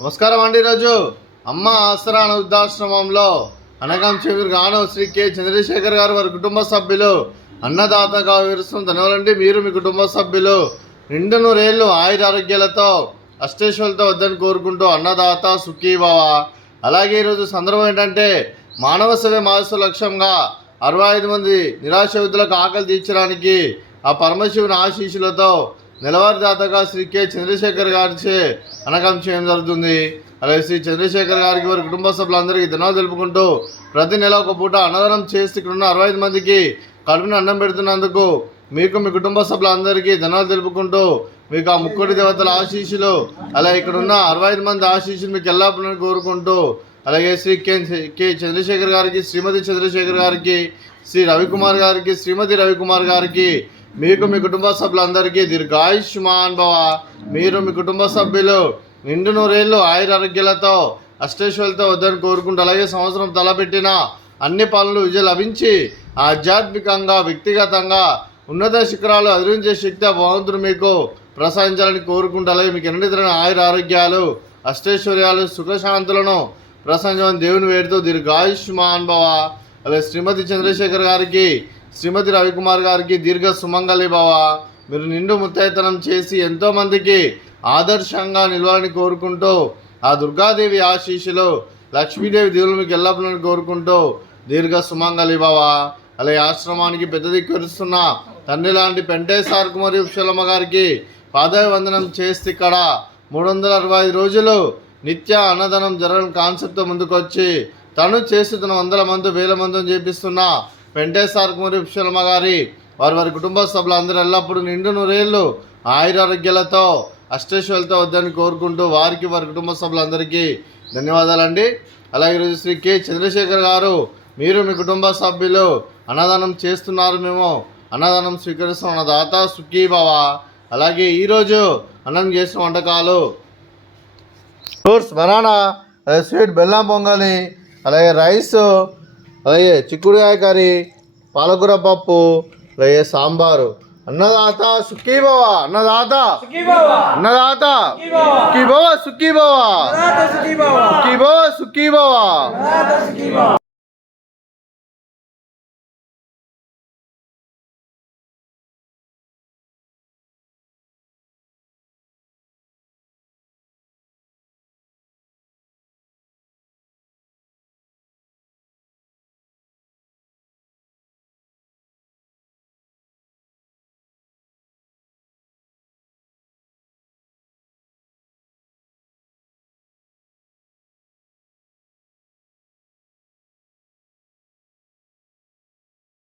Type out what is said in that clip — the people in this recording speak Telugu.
నమస్కారం అండి. ఈరోజు అమ్మ ఆసరా వృద్ధాశ్రమంలో అనగం చెవిరు గాను శ్రీ కె చంద్రశేఖర్ గారు వారి కుటుంబ సభ్యులు అన్నదాతగా వివరిస్తున్న ధన్యవాదాలండి. మీరు మీ కుటుంబ సభ్యులు నిండు నూరేళ్లు ఆయుర ఆరోగ్యాలతో అష్టేశ్వరులతో వద్దని కోరుకుంటూ అన్నదాత సుఖీభవ. అలాగే ఈరోజు సందర్భం ఏంటంటే మానవ సేవే మానవ లక్ష్యంగా 65 మంది నిరాశ్రయులకు ఆకలి తీర్చడానికి ఆ పరమశివుని ఆశీస్సులతో నెలవారీదాతగా శ్రీ కె చంద్రశేఖర్ గారిచే అనగం చేయడం జరుగుతుంది. అలాగే శ్రీ చంద్రశేఖర్ గారికి వారి కుటుంబ సభ్యులందరికీ ధన్యవాదాలు తెలుపుకుంటూ ప్రతి నెల ఒక పూట అన్నదానం చేసి ఇక్కడ ఉన్న 65 మందికి కడుపుని అన్నం పెడుతున్నందుకు మీకు మీ కుటుంబ సభ్యులందరికీ ధన్యవాదాలు తెలుపుకుంటూ మీకు ఆ ముక్కోటి దేవతల ఆశీస్సులు అలాగే ఇక్కడ ఉన్న 65 మంది ఆశీస్సులు మీకు ఎల్లప్పుడూ కోరుకుంటూ అలాగే శ్రీ కె చంద్రశేఖర్ గారికి, శ్రీమతి చంద్రశేఖర్ గారికి, శ్రీ రవికుమార్ గారికి, శ్రీమతి రవికుమార్ గారికి, మీకు మీ కుటుంబ సభ్యులందరికీ దీర్ఘాయుష్మాన్ భవ. మీరు మీ కుటుంబ సభ్యులు నిండు నూరేళ్లు ఆయుర ఆరోగ్యాలతో అష్టేశ్వరులతో వద్దని కోరుకుంటూ అలాగే సంవత్సరం తలపెట్టిన అన్ని పనులు విజయం లభించి ఆధ్యాత్మికంగా వ్యక్తిగతంగా ఉన్నత శిఖరాలు అధిరించే శక్తి భగవంతుడు మీకు ప్రసాదించాలని కోరుకుంటూ అలాగే మీకు ఎన్నితరమైన ఆయుర ఆరోగ్యాలు అష్టైశ్వర్యాలు సుఖశాంతులను ప్రసాదించాలని దేవుని వేడుతూ దీర్ఘాయుష్మాన్ భవ. అలాగే శ్రీమతి చంద్రశేఖర్ గారికి, శ్రీమతి రవికుమార్ గారికి దీర్ఘ సుమంగళి భవ. మీరు నిండు ముత్తైతనం చేసి ఎంతోమందికి ఆదర్శంగా నిలవాలని కోరుకుంటూ ఆ దుర్గాదేవి ఆశీస్సులు లక్ష్మీదేవి దేవులు మీకు ఎల్లప్పుడూ కోరుకుంటూ దీర్ఘ సుమంగళి భవ. అలాగే ఆశ్రమానికి పెద్ద దిక్కురుస్తున్న తండ్రి లాంటి పెంటేశ్వర కుమారి ఉప్షలమ్మ గారికి పాదాభివందనం చేస్తే ఇక్కడ 365 రోజులు నిత్య అన్నదానం జరగని కాన్సెప్ట్తో ముందుకొచ్చి తను చేస్తున్న 100 మంది 1000 మందిని చేపిస్తున్న పెంటేశ్వర కుమారి ఉప్షలమ్మ గారి వారి కుటుంబ సభ్యులందరూ ఎల్లప్పుడూ నిండు నూరేళ్లు ఆయురారోగ్యాలతో అష్టేశ్వరులతో వద్దని కోరుకుంటూ వారికి వారి కుటుంబ సభ్యులందరికీ ధన్యవాదాలండి. అలాగే ఈరోజు శ్రీ కె చంద్రశేఖర్ గారు మీరు మీ కుటుంబ సభ్యులు అన్నదానం చేస్తున్నారు, మేము అన్నదానం స్వీకరిస్తాం, అన్నదాత సుఖీభవ. అలాగే ఈరోజు అన్నం చేసిన వంటకాలు ఫ్రూట్స్ బనానా, స్వీట్ బెల్లం పొంగలి, అలాగే రైస్, అలాగే చిక్కుడుకాయ కర్రీ, పాలకూర పప్పు, అలాగే సాంబారు. అన్నదాత సుఖీభవ, అన్నదాత అన్నదాత సుఖీభవ, సుఖీభవ, సుఖీభవ, సుఖీభవ.